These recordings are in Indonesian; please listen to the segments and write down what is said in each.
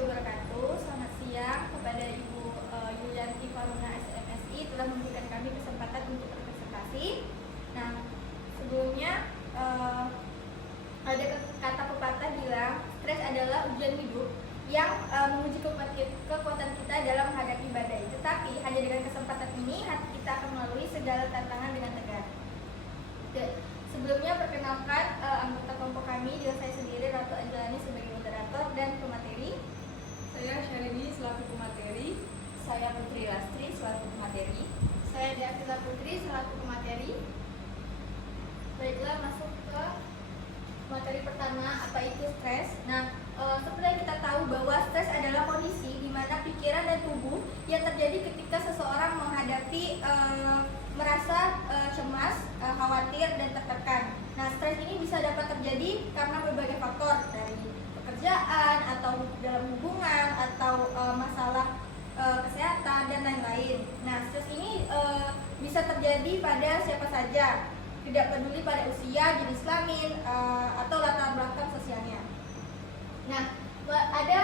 wabarakatuh. Selamat siang kepada Ibu Yulianti Faruna SMSI telah memberikan kami kesempatan untuk berpresentasi. Nah, sebelumnya ada kata pepatah bilang stres adalah ujian hidup yang menguji kekuatan kita dalam menghadapi badai. Tetapi hanya dengan kesempatan ini hati kita akan melalui segala tantangan dengan tegar. Sebelumnya perkenalkan anggota kelompok kami, dengan saya sendiri Ratu Angelani sebagai moderator dan pemateri. Saya Syahrini selaku pemateri. Saya Putri Lastri selaku pemateri. Saya Deavita Putri selaku pemateri. Baiklah, masuk ke materi pertama, apa itu stres. Nah, seperti yang kita tahu bahwa stres adalah kondisi di mana pikiran dan tubuh yang terjadi ketika seseorang menghadapi merasa cemas, khawatir, dan tertekan. Nah, stres ini bisa dapat terjadi karena berbagai faktor, dari pekerjaan atau dalam hubungan atau masalah kesehatan dan lain-lain. Nah, stres ini bisa terjadi pada siapa saja, tidak peduli pada usia, jenis kelamin, atau latar belakang sosialnya. Nah, ada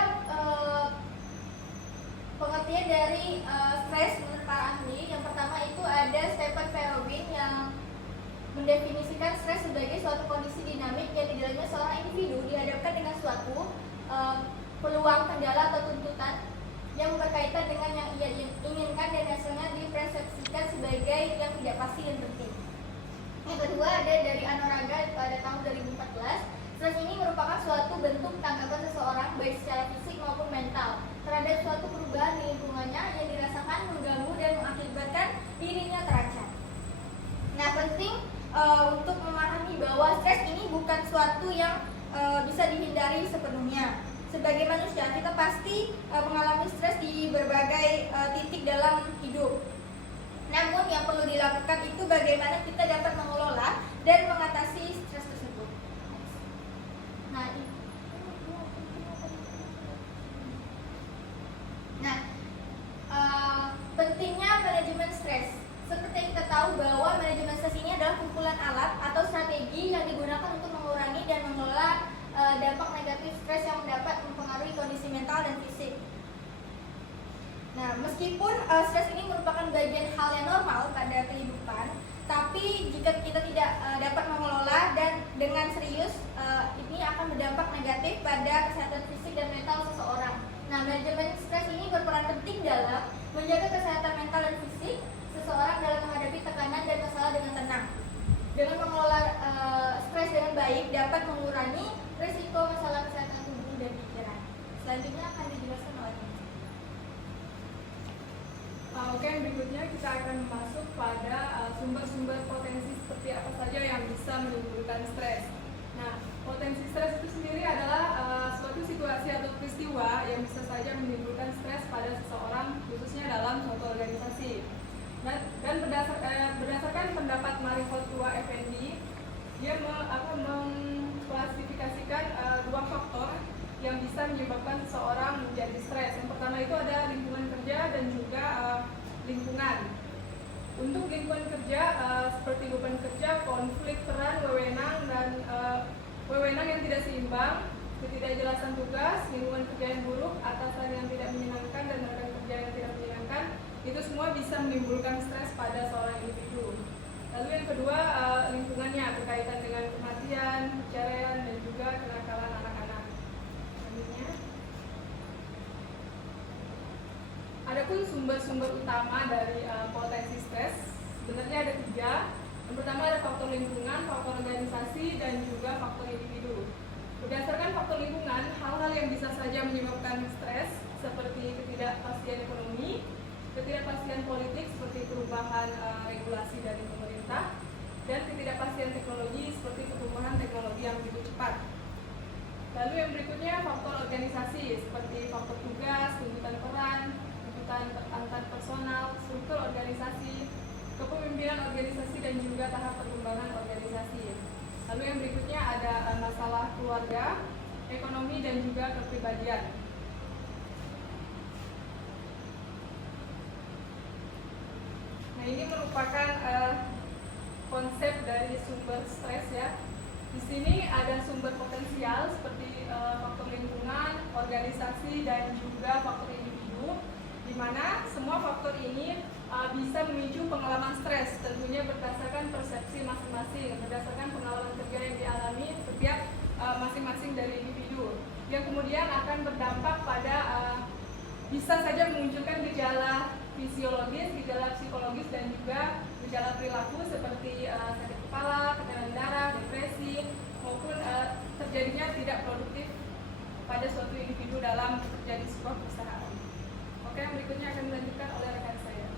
pengertian dari stres menurut para ahli. Yang pertama itu ada Stephen Farrowin yang mendefinisikan stres sebagai suatu kondisi dinamik yang di dalamnya seorang individu dihadapkan dengan suatu peluang, kendala atau tuntutan yang berkaitan dengan yang ia inginkan dan hasilnya dipersepsikan sebagai yang tidak pasti dan penting. Yang kedua ada dari Anoraga pada tahun 2014. Stres ini merupakan suatu bentuk tanggapan seseorang baik secara fisik maupun mental terhadap suatu perubahan di lingkungannya yang dirasakan mengganggu dan mengakibatkan dirinya terancam. Nah, penting untuk memahami bahwa stres ini bukan suatu yang bisa dihindari sepenuhnya. Sebagai manusia, kita pasti mengalami stres di berbagai titik dalam hidup. Namun yang perlu dilakukan itu bagaimana kita dapat mengelola dan mengatasi stres tersebut. Pentingnya manajemen stres. Seperti yang kita tahu bahwa manajemen stres ini adalah kumpulan alat atau strategi yang digunakan untuk mengurangi dan mengelola dampak negatif stres yang dapat mempengaruhi kondisi mental dan fisik. Nah, meskipun stres ini merupakan bagian hal yang normal pada kehidupan, tapi jika kita tidak dapat mengelola dan dengan serius, ini akan berdampak negatif pada kesehatan fisik dan mental seseorang. Nah, manajemen stres ini berperan penting dalam menjaga kesehatan mental dan fisik seseorang dalam menghadapi tekanan dan masalah dengan tenang. Dengan mengelola stres dengan baik dapat mengurangi risiko masalah kesehatan tubuh dan pikiran. Selanjutnya akan dijelaskan oleh Oke, berikutnya kita akan masuk pada sumber-sumber potensi seperti apa saja yang bisa menimbulkan stres. Nah, potensi stres itu sendiri adalah suatu situasi atau peristiwa yang bisa saja menimbulkan stres pada seseorang, khususnya dalam suatu organisasi. Dan berdasarkan pendapat Marifat Tua Effendi, dia mengklasifikasikan dua faktor yang bisa menyebabkan seseorang menjadi stres. Yang pertama itu ada lingkungan kerja dan juga lingkungan. Untuk lingkungan kerja seperti beban kerja, konflik peran, wewenang dan wewenang yang tidak seimbang, ketidakjelasan tugas, lingkungan kerja yang buruk, atasan yang tidak menyenangkan dan rekan kerja yang tidak menyenangkan, itu semua bisa menimbulkan stres pada seorang individu. Lalu yang kedua, lingkungannya berkaitan dengan kematian, perceraian dan juga kenakalan anak-anak. Selanjutnya, adapun sumber-sumber utama dari potensi stres sebenarnya ada tiga. Yang pertama ada faktor lingkungan, faktor organisasi, dan juga faktor individu. Berdasarkan faktor lingkungan, hal-hal yang bisa saja menyebabkan stres seperti ketidakpastian ekonomi, ketidakpastian politik seperti perubahan regulasi dari pemerintah, dan ketidakpastian teknologi seperti pertumbuhan teknologi yang begitu cepat. Lalu yang berikutnya faktor organisasi seperti faktor tugas, tuntutan peran, tuntutan antar personal, struktur organisasi, kepemimpinan organisasi dan juga tahap perkembangan organisasi. Lalu yang berikutnya ada masalah keluarga, ekonomi dan juga kepribadian. Nah, ini merupakan konsep dari sumber stres ya. Di sini ada sumber potensial seperti faktor lingkungan, organisasi organisasi dan juga faktor individu, di mana semua faktor ini bisa memicu pengalaman stres, tentunya berdasarkan persepsi masing-masing, berdasarkan pengalaman kerja yang dialami setiap masing-masing dari individu, yang kemudian akan berdampak pada bisa saja memunculkan gejala fisiologis, gejala psikologis, dan juga gejala perilaku seperti sakit kepala, tekanan darah, depresi, maupun terjadinya tidak produktif pada suatu individu dalam bekerja di sebuah perusahaan. Oke, yang berikutnya akan dilanjutkan oleh rekan saya.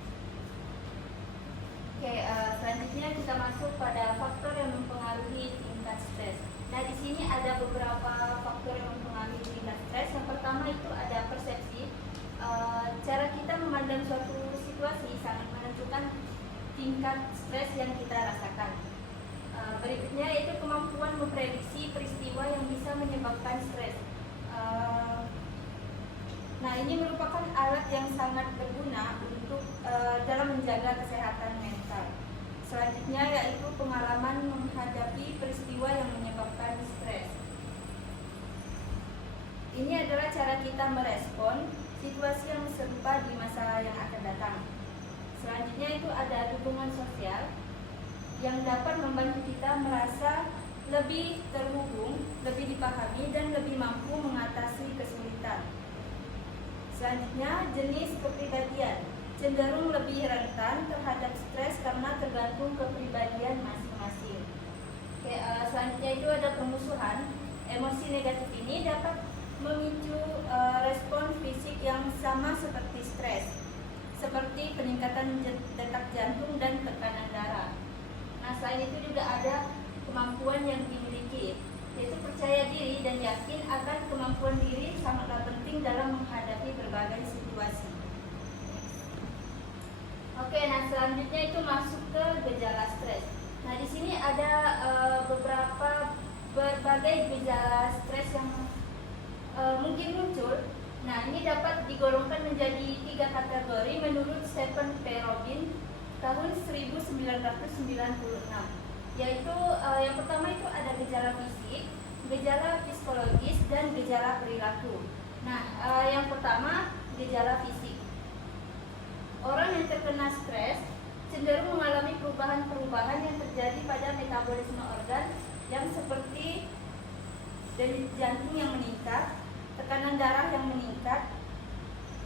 Oke, selanjutnya kita masuk pada faktor yang mempengaruhi tingkat stres. Nah, di sini ada beberapa faktor yang mempengaruhi tingkat stres. Yang pertama itu ada persepsi. Cara kita memandang suatu situasi sangat menentukan tingkat stres yang kita rasakan. Berikutnya yaitu kemampuan memprediksi peristiwa yang bisa menyebabkan stres. Nah, ini merupakan alat yang sangat berguna untuk dalam menjaga kesehatan mental. Selanjutnya yaitu pengalaman menghadapi peristiwa yang menyebabkan stres. Ini adalah cara kita merespon situasi yang serupa di masa yang akan datang. Selanjutnya itu ada dukungan sosial yang dapat membantu kita merasa lebih terhubung, lebih dipahami, dan lebih mampu mengatasi kesulitan. Selanjutnya, jenis kepribadian cenderung lebih rentan terhadap stres karena tergantung kepribadian masing-masing. Oke, selanjutnya itu ada permusuhan. Emosi negatif ini dapat memicu respon fisik yang sama seperti stres, seperti peningkatan detak jantung dan tekanan darah. Nah, selain itu juga ada kemampuan yang dimiliki, yaitu percaya diri dan yakin akan kemampuan diri sangatlah penting dalam menghadapi berbagai situasi. Oke, nah selanjutnya itu masuk ke gejala stres. Nah, di sini ada berbagai gejala stres yang mungkin muncul. Nah, ini dapat digolongkan menjadi 3 kategori menurut Stephen P. Robin tahun 1996. Yaitu yang pertama itu ada gejala fisik, gejala psikologis, dan gejala perilaku. Nah, yang pertama gejala fisik. Orang yang terkena stres cenderung mengalami perubahan-perubahan yang terjadi pada metabolisme organ yang seperti denyut jantung yang meningkat, tekanan darah yang meningkat,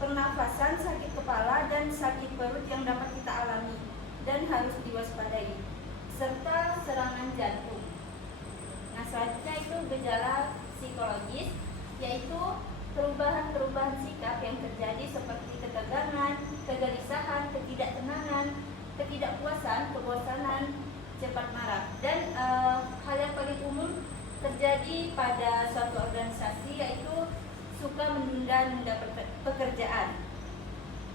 pernafasan, sakit kepala, dan sakit perut yang dapat kita alami dan harus diwaspadai, serta serangan jantung. Nah, selanjutnya itu gejala psikologis, yaitu perubahan-perubahan sikap yang terjadi seperti ketegangan, kegelisahan, ketidaktenangan, ketidakpuasan, kebosanan, cepat marah. Dan hal yang paling umum terjadi pada suatu organisasi yaitu suka menunda-nunda pekerjaan.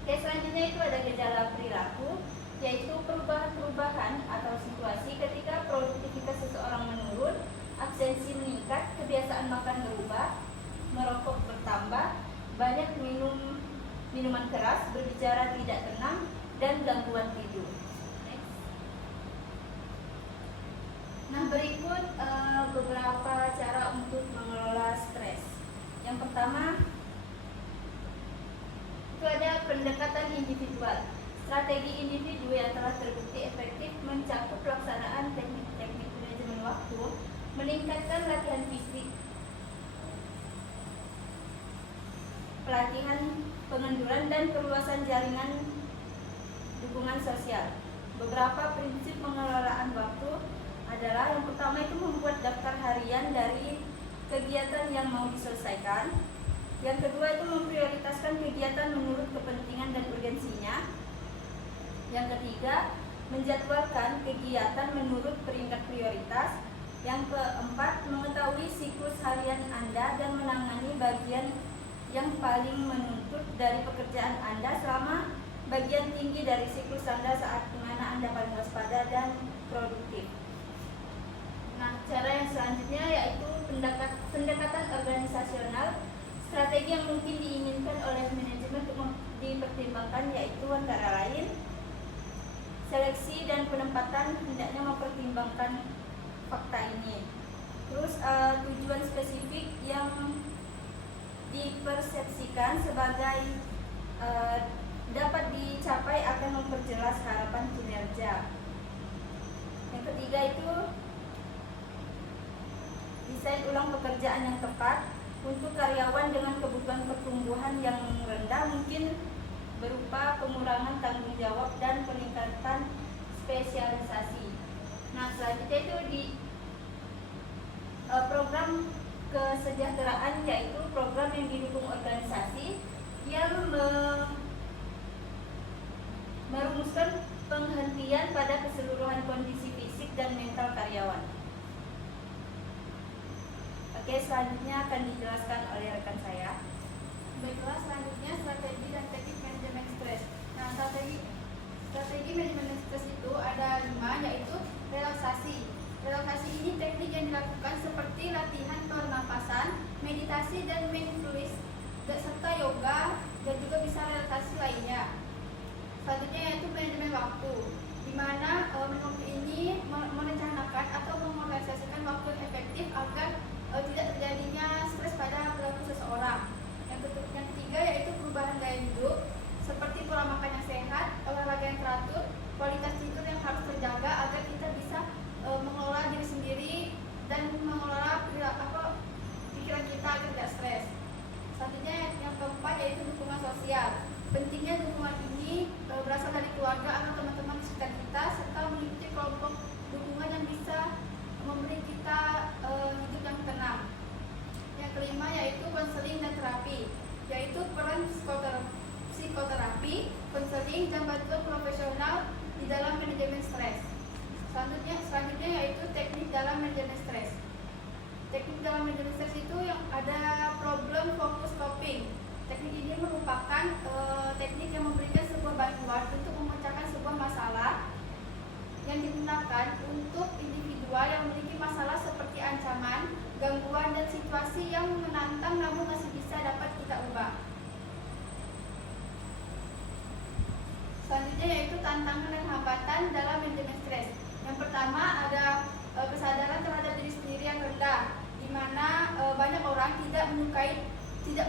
Oke, selanjutnya itu ada gejala perilaku, yaitu perubahan-perubahan atau situasi ketika produktivitas seseorang menurun, absensi meningkat, kebiasaan makan berubah, merokok bertambah, banyak minum minuman keras, berbicara tidak tenang, dan gangguan tidur. Next. Nah, berikut beberapa cara untuk mengelola stres. Yang pertama, itu ada pendekatan individual. Strategi individu yang telah terbukti efektif mencakup pelaksanaan teknik-teknik manajemen waktu, meningkatkan latihan fisik, pelatihan pengenduran, dan perluasan jaringan dukungan sosial. Beberapa prinsip pengelolaan waktu adalah yang pertama itu membuat daftar harian dari kegiatan yang mau diselesaikan. Yang kedua itu memprioritaskan kegiatan menurut kepentingan dan urgensinya. Yang ketiga, menjadwalkan kegiatan menurut peringkat prioritas. Yang keempat, mengetahui siklus harian Anda dan menangani bagian yang paling menuntut dari pekerjaan Anda selama bagian tinggi dari siklus Anda saat dimana Anda paling waspada dan produktif. Nah, cara yang selanjutnya yaitu pendekatan organisasional. Strategi yang mungkin diinginkan oleh manajemen untuk dipertimbangkan yaitu antara lain seleksi dan penempatan hendaknya mempertimbangkan fakta ini. Terus tujuan spesifik yang dipersepsikan sebagai dapat dicapai akan memperjelas harapan kinerja. Yang ketiga itu desain ulang pekerjaan yang tepat untuk karyawan dengan kebutuhan pertumbuhan yang rendah, mungkin berupa pengurangan tanggung jawab dan peningkatan spesialisasi. Nah, selanjutnya itu di program kesejahteraan, yaitu program yang didukung organisasi yang merumuskan penghentian pada keseluruhan kondisi fisik dan mental karyawan. Oke, selanjutnya akan dijelaskan oleh rekan saya. Baiklah, selanjutnya strategi dan teknik manajemen stres. Nah, strategi manajemen stres itu ada 5, yaitu relaksasi. Relaksasi ini teknik yang dilakukan seperti latihan pernapasan, meditasi dan mindfulness, serta yoga, dan juga bisa relaksasi lainnya. Selanjutnya yaitu manajemen waktu, di mana manajemen waktu ini merencanakan atau mengorganisasikan waktu yang efektif agar tidak terjadinya stres pada perilaku seseorang. Yang ketiga yaitu perubahan gaya hidup, seperti pola makan yang sehat, olahraga yang teratur, kualitas tidur yang harus terjaga agar kita bisa mengelola diri sendiri dan mengelola pikiran kita agar tidak stres. Selanjutnya yang keempat yaitu dukungan sosial. Pentingnya dukungan ini berasal dari keluarga atau teman-teman di sekitar kita, serta mengikuti kelompok dukungan yang bisa memberi kita hidup yang tenang. Yang kelima yaitu konseling dan terapi, yaitu peran psikoterapi, konseling dan bantuan profesional di dalam manajemen stres. Selanjutnya yaitu teknik dalam manajemen stres. Teknik dalam manajemen stres itu yang ada problem focus coping. Teknik ini merupakan teknik yang memberikan sebuah bantuan untuk memecahkan sebuah masalah yang digunakan untuk individual yang memiliki masalah seperti ancaman, gangguan, dan situasi yang menantang namun masih bisa dapat kita ubah. Selanjutnya yaitu tantangan dan hambatan dalam manajemen stres. Yang pertama ada kesadaran terhadap diri sendiri yang rendah, di mana banyak orang tidak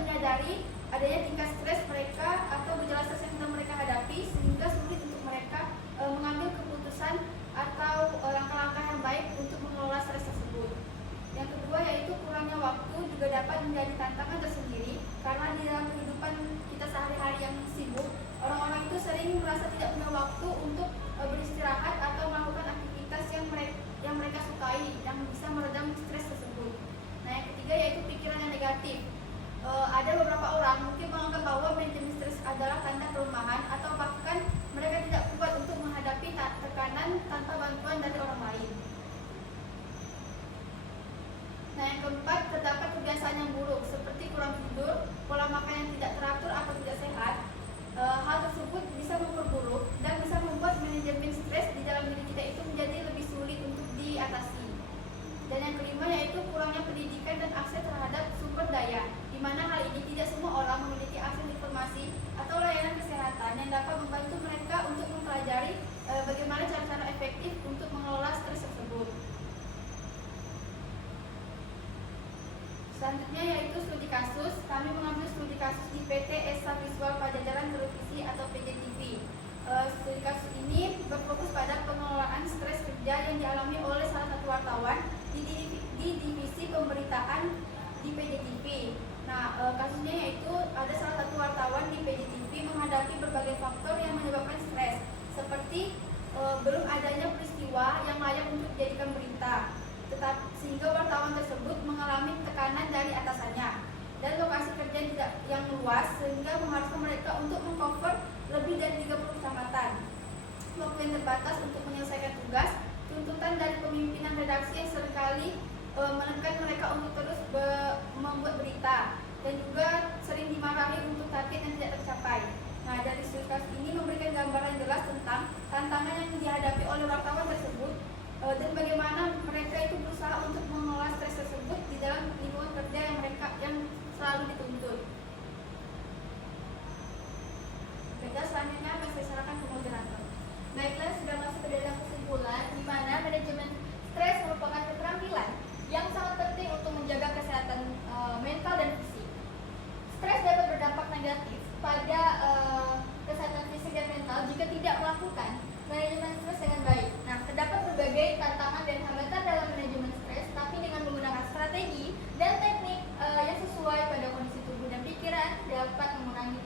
menyadari adanya tingkat stres mereka atau gejala stres yang sedang mereka hadapi, sehingga sulit untuk mereka mengambil keputusan atau langkah-langkah yang baik untuk mengelola stres tersebut. Yang kedua yaitu kurangnya waktu juga dapat menjadi tantangan tersendiri, karena di dalam kehidupan kita sehari-hari yang sibuk, orang-orang itu sering merasa tidak punya waktu untuk beristirahat atau melakukan aktivitas yang mereka sukai, yang bisa meredam stres tersebut. Nah, yang ketiga yaitu pikiran yang negatif. Ada beberapa orang mungkin menganggap bahwa manajemen stres adalah tanda kelemahan, atau bahkan mereka tidak kuat untuk menghadapi tekanan tanpa bantuan dari orang lain. Nah, yang keempat, terdapat kebiasaan yang buruk seperti kurang tidur, pola makan yang tidak teratur atau tidak sehat. Hal tersebut bisa memperburuk dan bisa membuat manajemen stres di dalam diri kita itu menjadi lebih sulit untuk diatasi. Dan yang kelima yaitu kurangnya pendidikan dan akses terhadap sumber daya, di mana hal ini tidak semua orang memiliki akses informasi atau layanan kesehatan yang dapat membantu mereka untuk mempelajari bagaimana cara-cara efektif untuk mengelola stres tersebut. Selanjutnya yaitu studi kasus. Kami mengambil studi kasus di PT Esa Visual Pajajaran Televisi atau PJTV. Studi kasus ini berfokus pada pengelolaan stres kerja yang dialami oleh salah satu wartawan di divisi pemberitaan di PJTV. Nah, kasusnya yaitu ada salah satu wartawan di PJTV menghadapi berbagai faktor yang menyebabkan stres, seperti belum adanya peristiwa yang layak untuk dijadikan berita, sehingga wartawan tersebut mengalami tekanan dari atasannya, dan lokasi kerja yang luas sehingga mengharuskan mereka untuk mengcover lebih dari 30 kecamatan. Waktu yang terbatas untuk menyelesaikan tugas, tuntutan dari pemimpinan redaksi yang seringkali menekan mereka untuk terus membuat berita, dan juga sering dimarahi untuk target yang tidak tercapai. Nah, dari studi kasus ini memberikan gambaran jelas tentang tantangan yang dihadapi oleh wartawan tersebut, dan bagaimana mereka itu berusaha untuk mengelola stres tersebut di dalam lingkungan kerja yang selalu dituntut. Baiklah, selanjutnya akan saya serahkan ke moderator. Baiklah, sudah masuk ke dalam kesimpulan di mana manajemen stres merupakan keterampilan yang sangat penting untuk menjaga kesehatan mental dan fisik. manajemen stres dengan baik. Nah, terdapat berbagai tantangan dan hambatan dalam manajemen stres, tapi dengan menggunakan strategi dan teknik yang sesuai pada kondisi tubuh dan pikiran dapat mengurangi